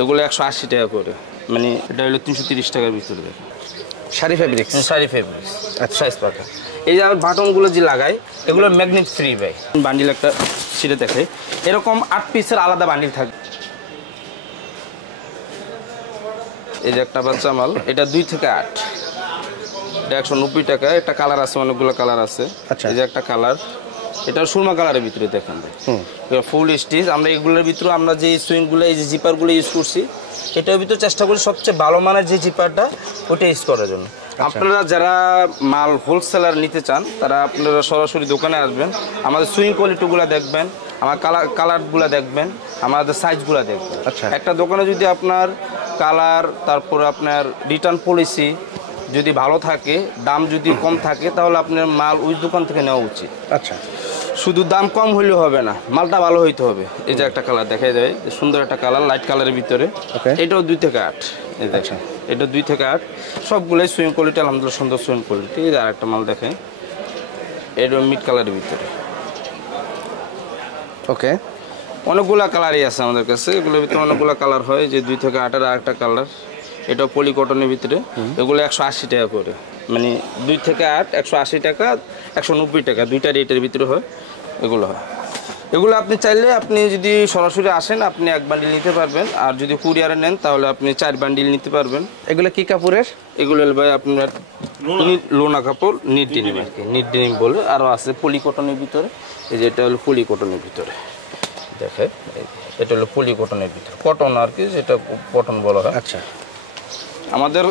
এগুলো 180 টাকা করে, মানে এটা হলো 330 টাকার ভিতরে। দেখেন শাড়ি ফেব্রিক্স, শাড়ি ফেব্রিক্স, আচ্ছা সাইজ পাকা। এই যে বাটনগুলো যে লাগাই এগুলো ম্যাগনেট ফ্রি ভাই। বান্ডিল একটা ছিঁড়ে দেখে এরকম 8 পিসের আলাদা বান্ডিল থাকে। এই যে একটা বাচ্চা মাল, এটা 2 থেকে 8, এটা 190 টাকা। একটা কালার আছে, অনেকগুলো কালার আছে। আচ্ছা, এই যে একটা কালার, এটা সুরমা কালারের ভিতরে দেখেন ফুল স্টিচ। আমরা এগুলোর ভিতরে আমরা যে সুইংগুলো, এই যে জিপারগুলো ইউজ করছি, এটার ভিতরে চেষ্টা করি সবচেয়ে ভালো মানের যে জিপারটা ওটা ইউজ করার জন্য। আপনারা যারা মাল হোলসেলার নিতে চান তারা আপনারা সরাসরি দোকানে আসবেন, আমাদের সুইং কোয়ালিটিগুলো দেখবেন, আমার কালারগুলো দেখবেন, আমাদের সাইজগুলো দেখবেন। আচ্ছা, একটা দোকানে যদি আপনার কালার, তারপরে আপনার রিটার্ন পলিসি যদি ভালো থাকে, দাম যদি কম থাকে, তাহলে আপনার মাল ওই দোকান থেকে নেওয়া উচিত। আচ্ছা, শুধু দাম কম হইলে হবে না, মালটা ভালো হইতে হবে। এই যে একটা কালার দেখা যায়, সুন্দর একটা কালার, লাইট কালারের ভিতরে, এটাও 2 থেকে 8। এই দেখেন এটা 2 থেকে 8, সবগুলোই সুইং কোয়ালিটি আলহামদুলিল্লাহ সুন্দর সুইং কোয়ালিটি। এই যে আরেকটা মাল দেখেন, এটাও মিড কালারের ভিতরে। ওকে, অনেকগুলো কালারই আছে আমাদের কাছে, এগুলোর ভিতরে অনেকগুলো কালার হয়। যে 2 থেকে 8-এর আরেকটা কালার, এটাও পলি কটনের ভিতরে। এগুলো 180 টাকা করে, মানে 2 থেকে 8 180 টাকা, 190 টাকা, দুইটা রেটের ভিতরে হয়। এগুলো হয়, এগুলো আপনি চাইলে আপনি যদি সরাসরি আসেন আপনি 1 বান্ডিল নিতে পারবেন, আর যদি কুরিয়ারে নেন তাহলে আপনি 4 বান্ডিল নিতে পারবেন। এগুলো কি কাপড়ের? এগুলো ভাই আপনার লোনা কাপড়, নিট ডেনিম আর কি, নিট ডেনিম বলে। আরও আছে পলি কটনের ভিতরে। এই যে এটা হলো পলি কটনের ভিতরে, দেখে এটা হলো পলি কটনের ভিতরে, কটন আর কি, যেটা কটন বলা হয়। আচ্ছা, আমাদের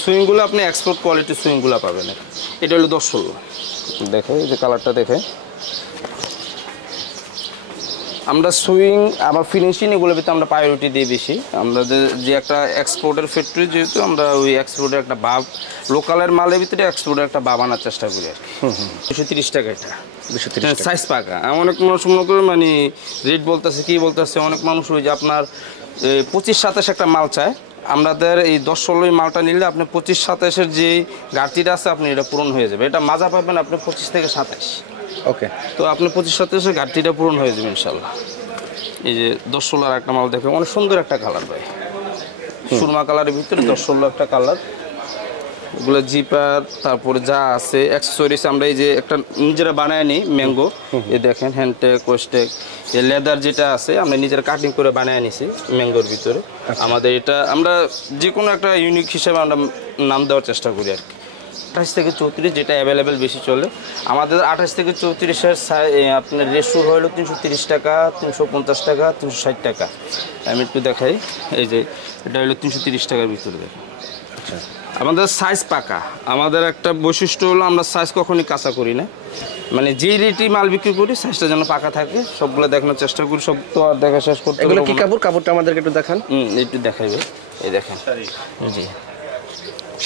সুইংগুলো আপনি এক্সপোর্ট কোয়ালিটির সুইংগুলো পাবেন। এটা হলো 10-16, দেখে এই যে কালারটা দেখে। আমরা সুইং আবার ফিনিশিং এগুলোর ভিতরে আমরা প্রায়োরিটি দিই বেশি। আমরা যে একটা এক্সপোর্টের ফ্যাক্টরি, যেহেতু আমরা ওই এক্সপোর্টের একটা ভাব, লোকালের মালের ভিতরে এক্সপোর্টের একটা ভাব আনার চেষ্টা করি আর কি। 230 টাকা এটা, 230 সাইজ পাকা। অনেক মানুষ মনে করে মানে রেট বলতেছে, কি বলতেছে, অনেক মানুষ ওই যে আপনার 25-27 একটা মাল চায়। আমাদের এই 10-16 মালটা নিলে আপনি 25-27-এর যে ঘাটতিটা আছে আপনি এটা পূরণ হয়ে যাবে। এটা মাজা পাবেন আপনি 25 থেকে 27। ওকে, তো আপনি 25-27-এর ঘাটতিটা পূরণ হয়ে যাবে ইনশাল্লাহ। এই যে 10-16 একটা মাল দেখে অনেক সুন্দর একটা কালার ভাই, সুরমা কালারের ভিতরে 10-16 একটা কালার। এগুলো জিপার, তারপরে যা আছে অ্যাক্সেসরিজ আমরা এই যে একটা নিজেরা বানায় নিই, ম্যাঙ্গো। এই দেখেন হ্যান্ডটেক, কোস্টেক, এই লেদার যেটা আছে আমরা নিজেরা কাটিং করে বানায় নিছি ম্যাঙ্গোর ভিতরে। আমাদের এটা আমরা যে কোনো একটা ইউনিক হিসেবে আমরা নাম দেওয়ার চেষ্টা করি আর কি। 28 থেকে 34 যেটা অ্যাভেলেবেল বেশি চলে আমাদের। 28 থেকে 34-এর আপনার রেট শুরু হলো 330 টাকা, 350 টাকা, 360 টাকা। আমি একটু দেখাই, এই যে এটা হলো 330 টাকার ভিতরে দেখেন। আচ্ছা, আমাদের সাইজ পাকা। আমাদের একটা বৈশিষ্ট্য হলো আমরা সাইজ কখনই কাঁচা করি না, মানে যে রেটই মাল বিক্রি করি সাইজটা যেন পাকা থাকে। সবগুলো দেখানোর চেষ্টা করি, সব তো আর দেখা শেষ করতে। এগুলো কি কাপড়? কাপড়টা আমাদেরকে একটু দেখান। একটু দেখাইবে, এই দেখেন, জি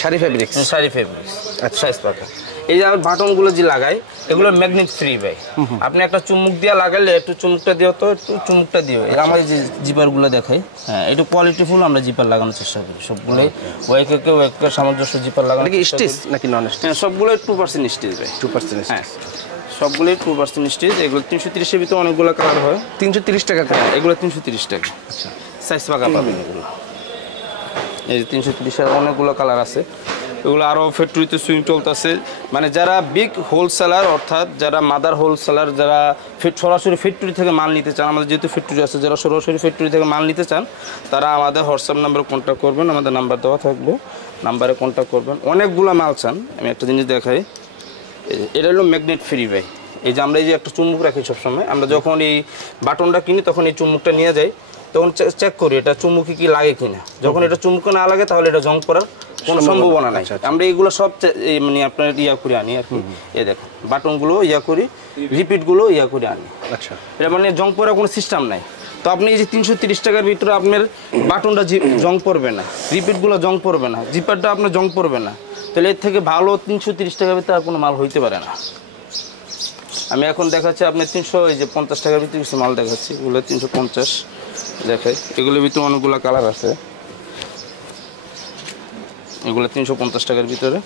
শাড়ি ফেব্রিক্স, শাড়ি ফেব্রিক্স, আচ্ছা সাইজ পাকা। এই যে বাটনগুলো যে লাগাই এগুলো ম্যাগনেট ফ্রি ভাই। আপনি একটা চুমুক দিয়ে লাগালে, একটু চুমুকটা দিও, তো একটু চুমুকটা দিও। আমার যে জিপারগুলো দেখাই, হ্যাঁ একটু কোয়ালিটিফুল আমরা জিপার লাগানোর চেষ্টা করি সবগুলোই। ওয়াইকে সামঞ্জস্য জিপার লাগানো। স্টিচ নাকি নন স্টিচ? হ্যাঁ সবগুলো 2% স্টিচ ভাই, 2%। হ্যাঁ সবগুলোই 2% স্টিচ। এগুলো 330-এর ভিতরে অনেকগুলো কালার হয়। 330 টাকা করে এগুলো 330 টাকা। আচ্ছা, সাইজ পাকা পাবেন এগুলো। এই যে 330-এর অনেকগুলো কালার আছে। এগুলো আরও ফ্যাক্টরিতে সুইং চলতেছে, মানে যারা বিগ হোলসেলার, অর্থাৎ যারা মাদার হোলসেলার, যারা সরাসরি ফ্যাক্টরি থেকে মাল নিতে চান, আমাদের যেহেতু ফ্যাক্টরি আছে, যারা সরাসরি ফ্যাক্টরি থেকে মাল নিতে চান তারা আমাদের হোয়াটসঅ্যাপ নাম্বারে কন্ট্যাক্ট করবেন, আমাদের নাম্বার দেওয়া থাকবে, নাম্বারে কন্ট্যাক্ট করবেন। অনেকগুলো মাল চান। আমি একটা জিনিস দেখাই, এটা হলো ম্যাগনেট ফ্রি ভাই। এই যে আমরা এই যে একটা চুম্বুক রাখি সবসময়, আমরা যখন এই বাটনটা কিনি তখন এই চুম্বুকটা নিয়ে যাই, তখন চেক করি এটা চুম্বুকে কি লাগে কিনা। যখন এটা চুম্বুকে না লাগে তাহলে এটা জং পড়ার কোনো সম্ভাবনা নাই। আমরা এইগুলো সব মানে আপনার করে আনি আর কি। এই দেখেন বাটনগুলো করি, রিপিটগুলো করে আনি। আচ্ছা, এটা মানে জং পড়ার কোনো সিস্টেম নাই। তো আপনি এই যে 330 টাকার ভিতরে আপনার বাটনটা জং পড়বে না, রিপিটগুলো জং পড়বে না, জিপারটা আপনার জং পড়বে না, তাহলে এর থেকে ভালো 330 টাকার ভিতরে আর কোনো মাল হইতে পারে না। আমি এখন দেখাচ্ছি আপনার 350 টাকার ভিতরে কিছু মাল দেখাচ্ছি। এগুলো 350 দেখাই। এগুলোর ভিতরে অনেকগুলো কালার আছে। এগুলো 350 টাকার ভিতরে।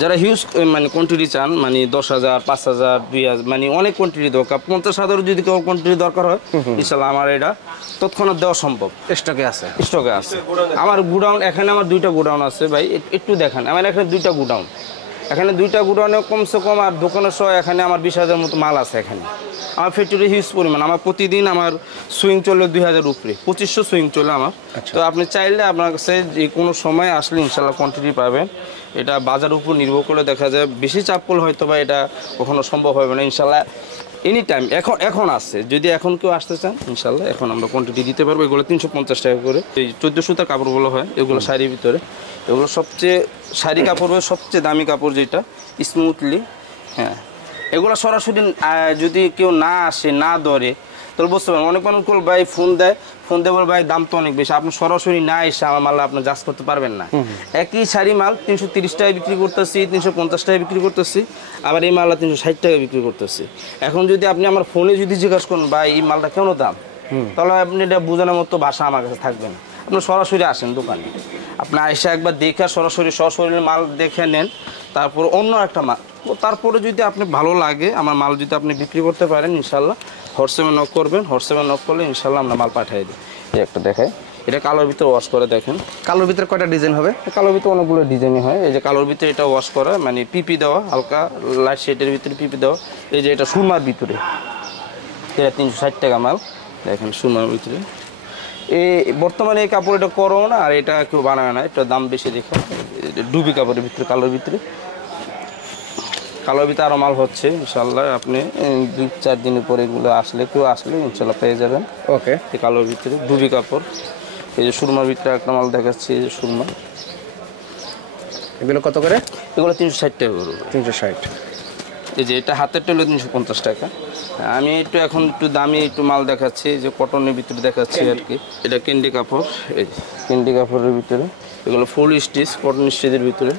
যারা হিউজ মানে কোয়ান্টিটি চান, মানে 10,000, 5,000, 2,000, মানে অনেক কোয়ান্টিটি দরকার, 50,000 যদি কেউ কোয়ান্টিটি দরকার হয় ইনশাল্লাহ আমার এটা তৎক্ষণাৎ দেওয়া সম্ভব। স্টকে আছে? স্টকে আছে। আমার গুডাউন, এখানে আমার 2টা গুডাউন আছে ভাই, একটু দেখেন আমার এখানে 2টা গুডাউন, এখানে 2টা গুডাউনে কমসে কম আর দোকানের সহ এখানে আমার 20,000 মতো মাল আছে। এখানে আমার ফ্যাক্টরি হিউজ পরিমাণ, আমার প্রতিদিন আমার সুইং চলে 2,000 উপরে, 2500 সুইং চলে আমার। তো আপনি চাইলে আপনার কাছে যে কোনো সময় আসলে ইনশাল্লাহ কোয়ান্টিটি পাবেন। এটা বাজার উপর নির্ভর করে দেখা যায়, বেশি চাপ করলে হয়তো বা এটা কখনো সম্ভব হবে না। ইনশাল্লাহ এনি টাইম এখন আসছে, যদি এখন কেউ আসতে চান ইনশাল্লাহ এখন আমরা কোয়ান্টিটি দিতে পারবো। এগুলো 350 টাকা করে। এই 14 সুতার কাপড়গুলো হয়, এগুলো শাড়ির ভিতরে, এগুলো সবচেয়ে শাড়ি কাপড় সবচেয়ে দামি কাপড় যেটা স্মুথলি। হ্যাঁ, এগুলো সরাসরি যদি কেউ না আসে না ধরে তাহলে বুঝতে পারেন। অনেক মানুষ বলে ভাই ফোন দেয় বলে ভাই দাম তো অনেক বেশি, আপনি সরাসরি না এসে আমার মাল আপনি জাজ করতে পারবেন না। একই শাড়ি মাল 330 টাকায় বিক্রি করতেছি, 350 টাকায় বিক্রি করতেছি, আবার এই মালটা 360 টাকায় বিক্রি করতেছি। এখন যদি আপনি আমার ফোনে যদি জিজ্ঞাসা করেন ভাই এই মালটা কেন দাম, তাহলে আপনি এটা বোঝানোর মতো ভাষা আমার কাছে থাকবে না। আপনি সরাসরি আসেন দোকানে, আপনি এসে একবার দেখে সরাসরি সশরীরে মাল দেখে নেন, তারপর অন্য একটা মাল, তারপরে যদি আপনি ভালো লাগে আমার মাল যদি আপনি বিক্রি করতে পারেন ইনশাল্লাহ হোয়াটসঅ্যাপে নক করবেন, হোয়াটসঅ্যাপে নক করলে ইনশাল্লাহ আমরা মাল পাঠিয়ে দিই। এই একটা দেখায়, এটা কালোর ভিতরে ওয়াশ করে দেখেন। কালোর ভিতরে কয়টা ডিজাইন হবে? কালোর ভিতরে অনেকগুলো ডিজাইনই হয়। এই যে কালোর ভিতরে এটা ওয়াশ করা, মানে পিপি দেওয়া, হালকা লাইট শেডের ভিতরে পিপি দেওয়া। এই যে এটা সুরমার ভিতরে, এটা 360 টাকা মাল দেখেন সুরমার ভিতরে। এই বর্তমানে এই কাপড় এটা করো না, আর এটা কেউ বানায় না, এটা দাম বেশি দেখে। ডুবি কাপড়ের ভিতরে কালোর ভিতরে, কালোর ভিতরে আরও মাল হচ্ছে ইনশাল্লাহ। আপনি 2-4 দিনের পরে এগুলো আসলে কেউ আসলে ইনশাল্লাহ পেয়ে যাবেন। ওকে, এই কালোর ভিতরে ডুবি কাপড়। এই যে সুরমার ভিতরে একটা মাল দেখাচ্ছি, এই যে সুরমা, এগুলো কত করে? এগুলো 360 টাকা করে। 360। এই যে এটা হাতের টেলে 350 টাকা। আমি এখন একটু দামি একটু মাল দেখাচ্ছি, যে কটনের ভিতরে দেখাচ্ছি আর কি। এটা ক্যান্ডি কাপড়, এই ক্যান্ডি কাপড়ের ভিতরে, এগুলো ফুল স্টিচ কটন স্টিচের ভিতরে।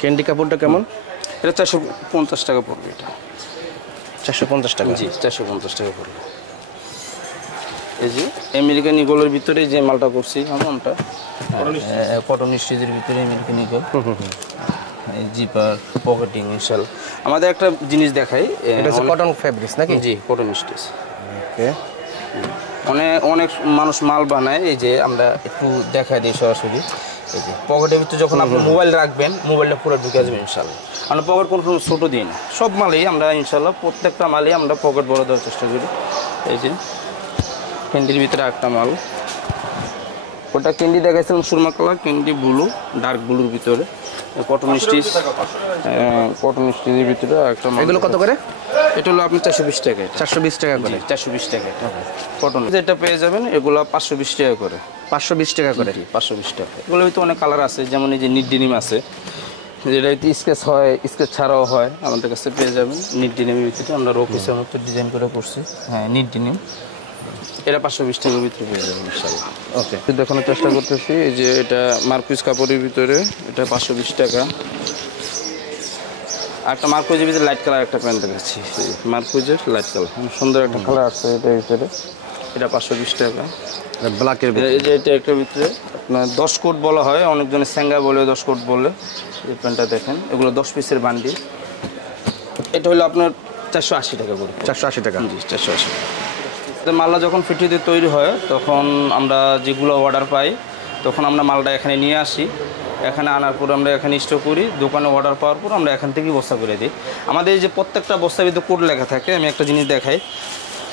ক্যান্ডি কাপড়টা কেমন? এটা 450 টাকা পড়বে। এটা 450 টাকা? জি, 450 টাকা পড়বে। এই যে আমেরিকান ইগলের ভিতরে যে মালটা করছি এমনটা, কটন স্টিচের ভিতরে আমেরিকান ইগল, জিপার পকেটিং ইনশাল্লাহ। আমাদের একটা জিনিস দেখাই, এটা হচ্ছে কটন ফেব্রিক্স নাকি? জি, কটন স্টিচ। ওকে, অনেক মানুষ মাল বানায়, এই যে আমরা একটু দেখাই দিই সরাসরি। এই যে পকেটের ভিতরে যখন আপনি মোবাইল রাখবেন, মোবাইলটা পুরো ঢুকে যাবে ইনশাল্লাহ। আমরা পকেট কোনো ছোটো দিই না, সব মালেই আমরা ইনশাল্লাহ প্রত্যেকটা মালেই আমরা পকেট বড় দেওয়ার চেষ্টা করি। এই যে ক্যান্ডির ভিতরে একটা মাল, ওটা ক্যান্ডি দেখাইছিলাম সুরমা কালার, ক্যান্ডি ব্লু, ডার্ক ব্লুর ভিতরে কটন স্টিচ, কটন স্টিচের ভিতরে একটা মাল। এগুলো কত করে? এটা হলো আপনি 420 টাকা। 420 টাকা করে? 420 টাকা কটন যেটা পেয়ে যাবেন, এগুলো 520 টাকা করে। 520 টাকা করে? 520 টাকা। এগুলোর ভিতরে অনেক কালার আছে, যেমন এই যে নিট ডেনিম আছে, যেটা স্কেচ হয়, স্কেচ ছাড়াও হয়, আমাদের কাছে পেয়ে যাবেন। নিট ডেনিমের ভিতরে আমরা রো পিসের মতো ডিজাইন করে করছি। হ্যাঁ, নিট ডেনিম, এটা 520 টাকার ভিতরে পেয়ে যাবেন ইনশাল্লাহ। ওকে, দেখানোর চেষ্টা করতেছি। এই যে এটা মার্কুইজ কাপড়ের ভিতরে, এটা 520 টাকা। একটা মার্কুইজের ভিতরে লাইট কালার একটা প্যান্ট দেখাচ্ছি, মার্কুইজের লাইট কালার, সুন্দর একটা কালার আছে এটার ভিতরে, এটা 520 টাকা। ব্ল্যাকের ভিতরে, এই যে এটা একটা ভিতরে আপনার 10 কোট বলা হয়, অনেকজনে স্যাঙ্গা বলে, 10 কোট বলে। এই প্যান্টটা দেখেন, এগুলো 10 পিসের বান্ডিল। এটা হলো আপনার 480 টাকা করে। 480 টাকা? জি, 480। মালটা যখন ফিটিতে তৈরি হয় তখন আমরা যেগুলো অর্ডার পাই তখন আমরা মালটা এখানে নিয়ে আসি। এখানে আনার পর আমরা এখানে স্টক করি, দোকানে অর্ডার পাওয়ার পর আমরা এখান থেকেই বস্তা করে দিই। আমাদের এই যে প্রত্যেকটা বস্তার ভিতরে কোড লেখা থাকে, আমি একটা জিনিস দেখাই,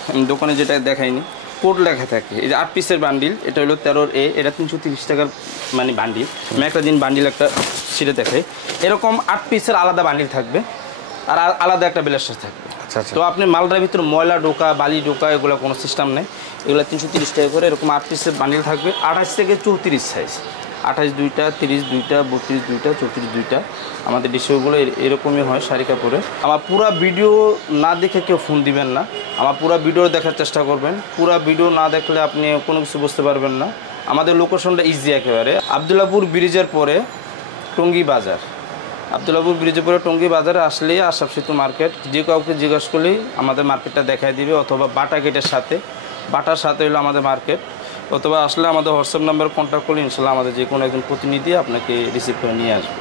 আমি দোকানে যেটা দেখাইনি, কোড লেখা থাকে। এই যে 8 পিসের বান্ডিল, এটা হলো 13A, এটা 330 টাকার মানে বান্ডিল। আমি একটা দিন বান্ডিল একটা ছিঁড়ে দেখাই, এরকম 8 পিসের আলাদা বান্ডিল থাকবে আর আলাদা একটা ব্লেজার থাকবে। তো আপনি মালটার ভিতরে ময়লা ঢোকা, বালি ঢোকা, এগুলো কোনো সিস্টেম নেই। এগুলো 330 টাকা করে, এরকম 8 পিসের বান্ডিল থাকবে। 28 থেকে 34 সাইজ, 28 2টা, 30 2টা, 32 2টা, 34 2টা। আমাদের ডিসগুলো এরকমই হয় শাড়ি কাপড়ে। আমার পুরো ভিডিও না দেখে কেউ ফোন দিবেন না, আমার পুরো ভিডিও দেখার চেষ্টা করবেন। পুরো ভিডিও না দেখলে আপনি কোনো কিছু বুঝতে পারবেন না। আমাদের লোকেশনটা ইজি একেবারে, আবদুল্লাপুর ব্রিজের পরে টঙ্গী বাজার। আবদুল্লাপুর ব্রিজের পরে টঙ্গী বাজারে আসলেই আশরাফ সেতু মার্কেট, যে কাউকে জিজ্ঞাসা করলেই আমাদের মার্কেটটা দেখাই দিবে, অথবা বাটা গেটের সাথে, বাটার সাথে হলো আমাদের মার্কেট। অথবা আসলে আমাদের হোয়াটসঅ্যাপ নাম্বার কন্ট্যাক্ট করলে ইনশাল্লাহ আমাদের যে কোনো একজন প্রতিনিধি আপনাকে রিসিভ করে নিয়ে আসবে।